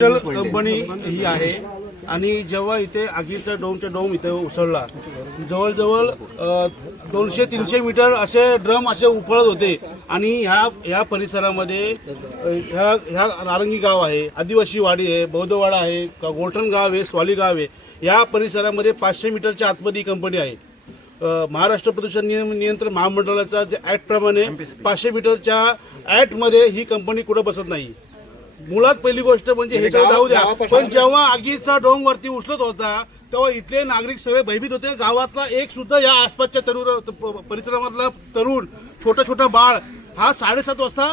Company ही आहे आणि जेव्हा इथे आगीचा डोम इथे उसळला, जवळजवळ 200-300 मीटर असे ड्रम असे उपळत होते आणि ह्या परिसरामध्ये ह्या नारंगी गाव आहे, आदिवासी वाडी आहे, बौद्धवाडा आहे, गोठण गाव आहे, स्वाली गाव आहे. या परिसरामध्ये 500 मीटरच्या आतमध्ये ही कंपनी आहे. महाराष्ट्र प्रदूषण नियंत्रण महामंडळाचा जे ऍक्ट प्रमाणे 500 मीटरच्या ऍक्टमध्ये ही कंपनी कुठं बसत नाही. मुळात पहिली गोष्ट म्हणजे हे जाऊ द्या, पण जेव्हा आगीचा डोंग वरती उचलत होता तेव्हा इथले नागरिक सगळे भयभीत होते. गावातला एक सुद्धा या आसपासच्या परिसरामधला तरुण छोटा छोटा बाळ हा 7:30 वाजता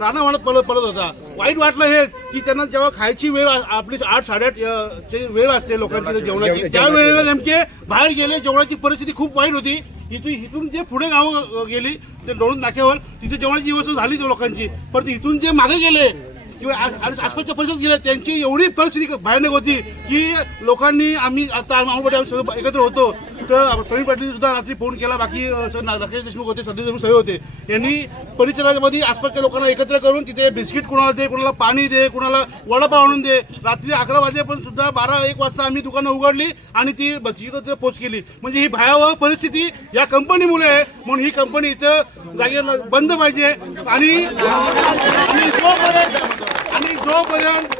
रानावनात पडत होता. वाईट वाटलं हे की त्यांना जेव्हा खायची वेळ आपली 8-8:30 ची वेळ असते लोकांची जेवणाची, त्या वेळेला नेमके बाहेर गेले. जेवणाची परिस्थिती खूप वाईट होती. इथून जे पुढे गाव गेली ते डोळून नाक्यावर तिथे जेवणाची व्यवस्था झाली लोकांची, परंतु इथून जे मागे गेले किंवा आसपासच्या परिसरात गेले त्यांची एवढी परिस्थिती भयानक होती की लोकांनी आम्ही सगळं एकत्र होतो. तर प्रवीण पाटील सुद्धा रात्री फोन केला, बाकी राकेश देशमुख होते, सध्या देशमुख सगळे होते. यांनी परिसरामध्ये आसपासच्या लोकांना एकत्र करून तिथे बिस्किट कुणाला दे, कुणाला पाणी दे, कुणाला वडापाव आणून दे. रात्री 11 वाजेपर्यंत सुद्धा 12-1 वाजता आम्ही दुकानं उघडली आणि ती बिस्किट पोच केली. म्हणजे ही भयावह परिस्थिती या कंपनीमुळे आहे. म्हणून ही कंपनी इथं जागेला बंद पाहिजे आणि जोपर्यंत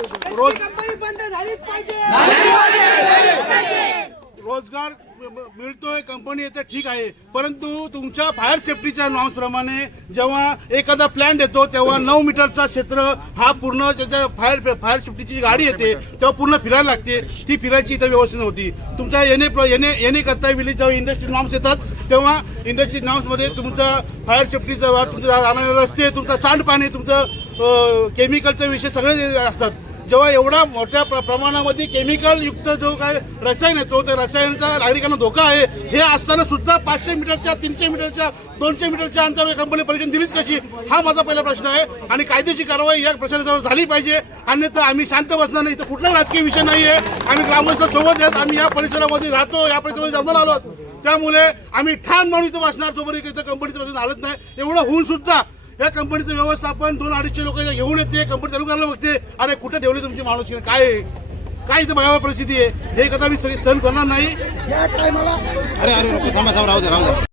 रोजगार मिळतोय कंपनी येते ठीक आहे, परंतु तुमच्या फायर सेफ्टीच्या नॉर्म्स प्रमाणे जेव्हा एखादा प्लॅन येतो तेव्हा 9 मीटरचा क्षेत्र हा पूर्ण त्याच्या फायर सेफ्टीची गाडी येते तेव्हा पूर्ण फिरायला लागते. ती फिरायची इथं व्यवस्था नव्हती. तुमच्या येणे करता वेळी जेव्हा इंडस्ट्री नॉर्म्स येतात तेव्हा इंडस्ट्री नॉर्म्समध्ये तुमचा फायर सेफ्टीचा तुमचा जाणारे रस्ते, तुमचा सांडपाणी, तुमचं केमिकलचे विषय सगळे असतात. जेव्हा एवढा मोठ्या प्रमाणामध्ये केमिकल युक्त जो काय रसायन येतो त्या रसायनाचा नागरिकांना धोका आहे हे असताना सुद्धा 500 मीटरच्या 300 मीटरच्या 200 मीटरच्या अंतरावर कंपनी परमिशन दिलीच कशी, हा माझा पहिला प्रश्न आहे. आणि कायदेशीर कारवाई या प्रशासनावर झाली पाहिजे, अन्यथा आम्ही शांत बसणार नाही. इथं कुठला राजकीय विषय नाहीये. आम्ही ग्रामस्थ सोबत आहेत, आम्ही या परिसरामध्ये राहतो, या परिसरामध्ये जन्माला आलो, त्यामुळे आम्ही ठाण म्हणून इथं बसणार जोपर्यंत इथं कंपनीचं प्रशासन हालत नाही. एवढं होऊन सुद्धा या कंपनीचं व्यवस्थापन 200-250 लोक घेऊन येते, कंपनी चालू करायला बघते. अरे कुठे ठेवली तुमची माणूस, काय इथं भयावह परिस्थिती आहे. हे कदा मी सहन करणार नाही. अरे थांबा राहू दे.